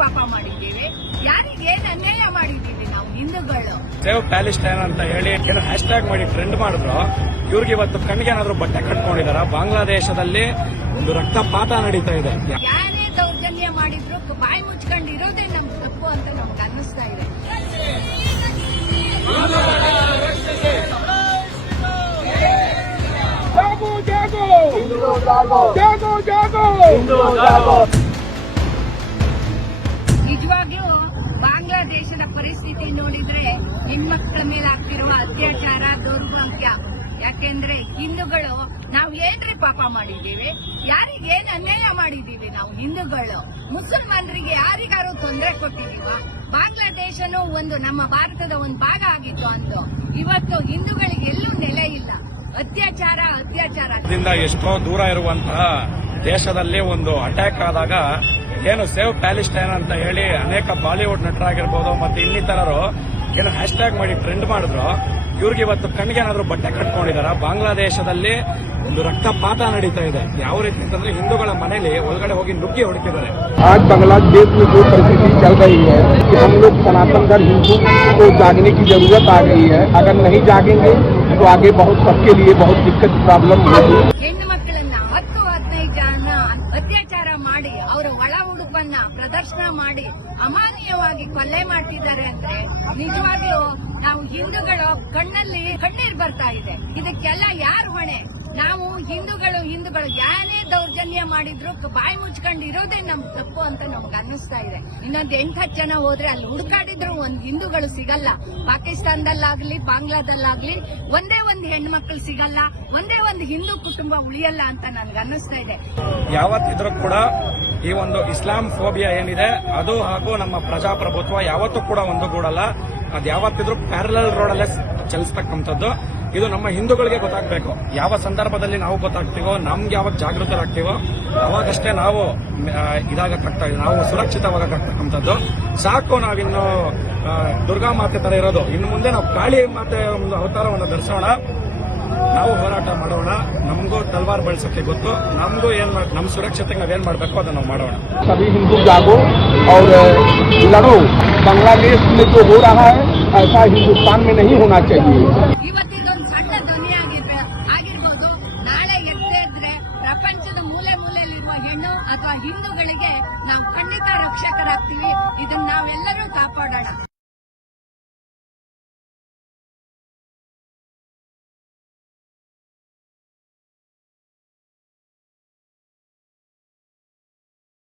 ಪಾಪ ಮಾಡಿದ್ದೇವೆ? ಯಾರಿಗೆ ಏನ್ ಅನ್ಯಾಯ ಮಾಡಿದ್ದೀವಿ ನಾವು ಹಿಂದೂಗಳು? ಸೇವ್ ಪ್ಯಾಲೆಸ್ಟೈನ್ ಅಂತ ಹೇಳಿ ಏನೋ ಹ್ಯಾಶ್ ಟ್ಯಾಗ್ ಮಾಡಿ ಟ್ರೆಂಡ್ ಮಾಡಿದ್ರು. ಇವ್ರಿಗೆ ಇವತ್ತು ಕಣ್ಣಿಗೆ ಏನಾದ್ರು ಬಟ್ಟೆ ಕಟ್ಕೊಂಡಿದಾರ? ಬಾಂಗ್ಲಾದೇಶದಲ್ಲಿ ಒಂದು ರಕ್ತಪಾತ ನಡೀತಾ ಇದೆ. ಯಾರೇ ದೌರ್ಜನ್ಯ ಮಾಡಿದ್ರು ಬಾಯಿ ಮುಚ್ಕೊಂಡಿರೋದೇ ನಮ್ಗೆ ತಪ್ಪು ಅಂತ ನಮ್ಗೆ ಅನ್ನಿಸ್ತಾ ಇದೆ. ನಿಜವಾಗ್ಲೂ ಬಾಂಗ್ಲಾದೇಶದ ಪರಿಸ್ಥಿತಿ ನೋಡಿದ್ರೆ ಹೆಣ್ಮಕ್ಳ ಮೇಲೆ ಆಗ್ತಿರುವ ಅತ್ಯಾಚಾರ ದೌರ್ಭಾಗ್ಯ. ಯಾಕೆಂದ್ರೆ ಹಿಂದೂಗಳು ನಾವು ಏನ್ರಿ ಪಾಪ ಮಾಡಿದ್ದೀವಿ? ಯಾರಿಗೆ ಏನ್ ಅನ್ಯಾಯ ಮಾಡಿದ್ದೀವಿ ನಾವು ಹಿಂದೂಗಳು? ಮುಸಲ್ಮಾನರಿಗೆ ಯಾರಿಗಾರು ತೊಂದರೆ ಕೊಟ್ಟಿದೀವ? ಬಾಂಗ್ಲಾದೇಶನೂ ಒಂದು ನಮ್ಮ ಭಾರತದ ಒಂದು ಭಾಗ ಆಗಿತ್ತು ಅಂದು ಇವತ್ತು ಹಿಂದೂಗಳಿಗೆ ಎಲ್ಲೂ ನೆಲೆ ಇಲ್ಲ. ಅತ್ಯಾಚಾರ ಎಷ್ಟೋ ದೂರ ಇರುವಂತಹ ದೇಶದಲ್ಲಿ ಒಂದು ಅಟ್ಯಾಕ್ ಆದಾಗ ಏನು ಸೇವ್ ಪ್ಯಾಲೆಸ್ಟೈನ್ ಅಂತ ಹೇಳಿ ಅನೇಕ ಬಾಲಿವುಡ್ ನಟರಾಗಿರ್ಬೋದು ಮತ್ತೆ ಇನ್ನಿತರರು ಏನು ಹ್ಯಾಶ್ ಟ್ಯಾಗ್ ಮಾಡಿ ಟ್ರೆಂಡ್ ಮಾಡಿದ್ರು. ಇವ್ರಿಗೆ ಇವತ್ತು ಕಣ್ಣಿಗೆ ಏನಾದ್ರು ಬಟ್ಟೆ ಕಟ್ಕೊಂಡಿದಾರ? ಬಾಂಗ್ಲಾದೇಶದಲ್ಲಿ ಒಂದು ರಕ್ತಪಾತ ನಡೀತಾ ಇದೆ. ಯಾವ ರೀತಿ ಅಂತಂದ್ರೆ ಹಿಂದೂಗಳ ಮನೆಯಲ್ಲಿ ಒಳಗಡೆ ಹೋಗಿ ನುಗ್ಗಿ ಹೊಡಿತಿದ್ದಾರೆ. आज बांग्लादेश में जो परिस्थिति चल रही है कि हम लोग सनातन धर्म हिंदू को जागने की जरूरत आ गई है. अगर नहीं जागेंगे तो आगे बहुत सबके लिए बहुत दिक्कत प्रॉब्लम होगी. ಹೆಣ್ಣು ಮಕ್ಕಳನ್ನ 10-15 ಜನ ಅತ್ಯಾಚಾರ ಮಾಡಿ ಅವರ ಒಳ ಉಡುಪನ್ನ ಪ್ರದರ್ಶನ ಮಾಡಿ ಅಮಾನೀಯವಾಗಿ ಕೊಲೆ ಮಾಡ್ತಿದ್ದಾರೆ ಅಂದ್ರೆ ನಿಜವಾಗ್ಲೂ ನಾವು ಹಿಂದೂಗಳು ಕಣ್ಣಲ್ಲಿ ಕಣ್ಣೀರ್ ಬರ್ತಾ ಇದೆ. ಇದಕ್ಕೆಲ್ಲ ಯಾರು ಹೊಣೆ? ನಾವು ಹಿಂದೂಗಳು ಯಾರೇ ದೌರ್ಜನ್ಯ ಮಾಡಿದ್ರು ಬಾಯಿ ಮುಚ್ಕೊಂಡಿರೋದೇ ನಮ್ಗೆ ತಪ್ಪು ಅಂತ ನಮ್ಗೆ ಅನ್ನಿಸ್ತಾ ಇದೆ. ಇನ್ನೊಂದು 8-10 ಜನ ಹೋದ್ರೆ ಅಲ್ಲಿ ಹುಡುಕಾಡಿದ್ರು ಒಂದ್ ಹಿಂದೂಗಳು ಸಿಗಲ್ಲ. ಪಾಕಿಸ್ತಾನದಲ್ಲಾಗ್ಲಿ ಬಾಂಗ್ಲಾದಲ್ಲಾಗ್ಲಿ ಒಂದೇ ಒಂದು ಹೆಣ್ಮಕ್ಳು ಸಿಗಲ್ಲ, ಒಂದೇ ಒಂದು ಹಿಂದೂ ಕುಟುಂಬ ಉಳಿಯಲ್ಲ ಅಂತ ನನ್ಗೆ ಅನ್ನಿಸ್ತಾ ಇದೆ. ಯಾವತ್ತಿದ್ರೂ ಕೂಡ ಈ ಒಂದು ಇಸ್ಲಾಂ ಫೋಬಿಯಾ ಏನಿದೆ ಅದು ಹಾಗೂ ನಮ್ಮ ಪ್ರಜಾಪ್ರಭುತ್ವ ಯಾವತ್ತೂ ಕೂಡ ಒಂದುಗೂಡಲ್ಲ. ಅದು ಯಾವತ್ತಿದ್ರೂ ಪ್ಯಾರಲಲ್ ರೋಡಲ್ಲೇ ಚಲಿಸ್ತಕ್ಕಂಥದ್ದು. ಇದು ನಮ್ಮ ಹಿಂದೂಗಳಿಗೆ ಗೊತ್ತಾಗಬೇಕು. ಯಾವ ಸಂದರ್ಭದಲ್ಲಿ ನಾವು ಗೊತ್ತಾಗ್ತೀವೋ, ನಮ್ಗೆ ಯಾವಾಗ ಜಾಗೃತರಾಗ್ತೀವೋ ಅವಾಗಷ್ಟೇ ನಾವು ಇದಾಗಕ್ಕಾಗ್ತದೆ, ನಾವು ಸುರಕ್ಷಿತವಾಗಕ್ಕಾಗ್ತಕ್ಕಂಥದ್ದು. ಸಾಕು ನಾವಿನ್ನು ದುರ್ಗಾ ಮಾತೆ ತರ ಇರೋದು. ಇನ್ನು ಮುಂದೆ ನಾವು ಕಾಳಿ ಮಾತೆ ಒಂದು ಅವತಾರವನ್ನು ಧರಿಸೋಣ, ನಾವು ಹೋರಾಟ ಮಾಡೋಣ. ನಮಗೂ ತಲ್ವಾರ್ ಬಳಸಕ್ಕೆ ಗೊತ್ತು, ನಮಗೂ ನಮ್ಮ ಸುರಕ್ಷತೆಗೆ ನಾವೇನ್ ಮಾಡಬೇಕು ಅದನ್ನ ನಾವು ಮಾಡೋಣ. सभी हिंदू जागो और लड़ो. बांग्लादेश में जो हो रहा है ऐसा हिंदुस्तान में नहीं होना चाहिए. ಇವತ್ತಿದೊಂದು ಸಣ್ಣ ಧ್ವನಿ ಆಗಿರ್ಬೋದು. ನಾಳೆ ಎದ್ದೆ ಇದ್ರೆ ಪ್ರಪಂಚದ ಮೂಲೆಯಲ್ಲಿರುವ ಹೆಣ್ಣು ಅಥವಾ ಹಿಂದೂಗಳಿಗೆ ನಾವು ಖಂಡಿತ ರಕ್ಷಕರಾಗ್ತೀವಿ. ಇದನ್ನ ನಾವೆಲ್ಲರೂ ಕಾಪಾಡೋಣ.